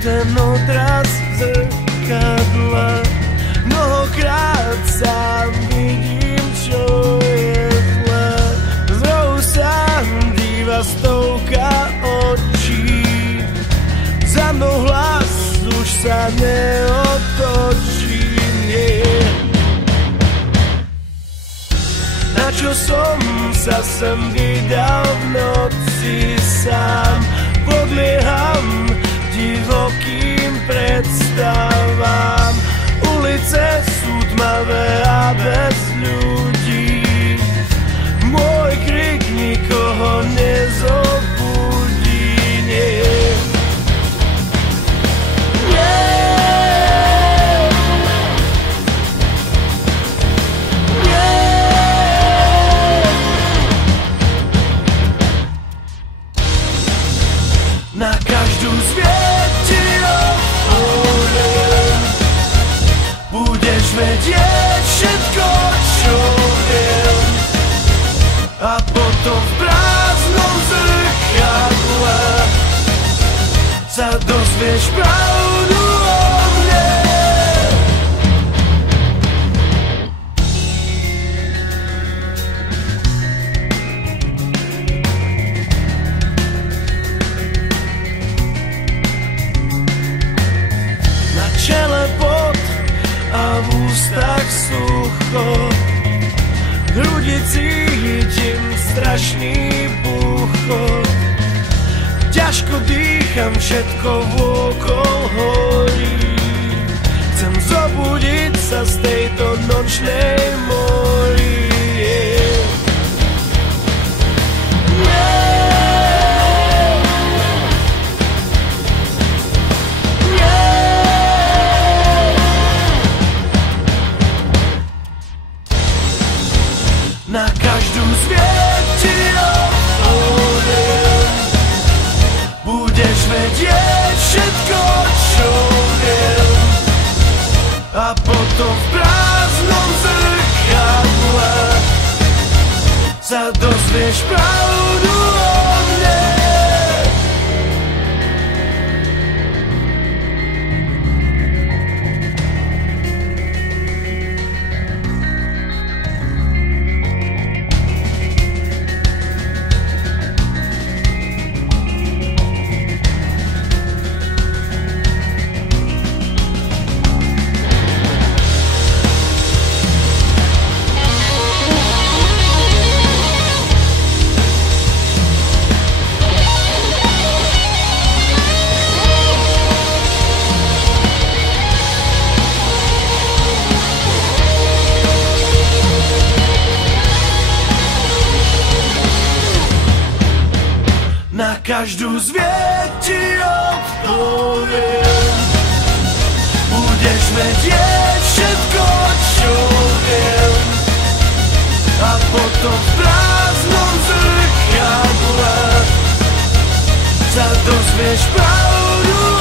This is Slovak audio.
ten odraz zrkadla. Mnohokrát sám vidím, čo je zlé. Znovu sa díva stovka očí, za mnou hlas už sa neotočí. Na čo som sa sem vydal v noci sám, podlieham divokým predstavám. Ulice sú tmavé a bez ľudí, môj krik nikoho nezobudí. Na každú svietilov oheň budeš vedieť všetko, čo viem, a potom v prázdnom zrkadle sa dozvieš pravdu o mne. Čele pot a v ústach sucho, v hrudi cítim strašný búchod. Ťažko dýcham, všetko vôkol horí. Chcem zobudiť sa z tejto nočnej mori. Na každú svietilov oheň budeš vedieť všetko, čo viem, a potom v prázdnom zrkadle sa dozvieš pravdu o mne. Na každú zvietilov oheň budeš vedieť všetko, čo viem, a potom v prázdnom zrkadle sa dozvieš pravdu.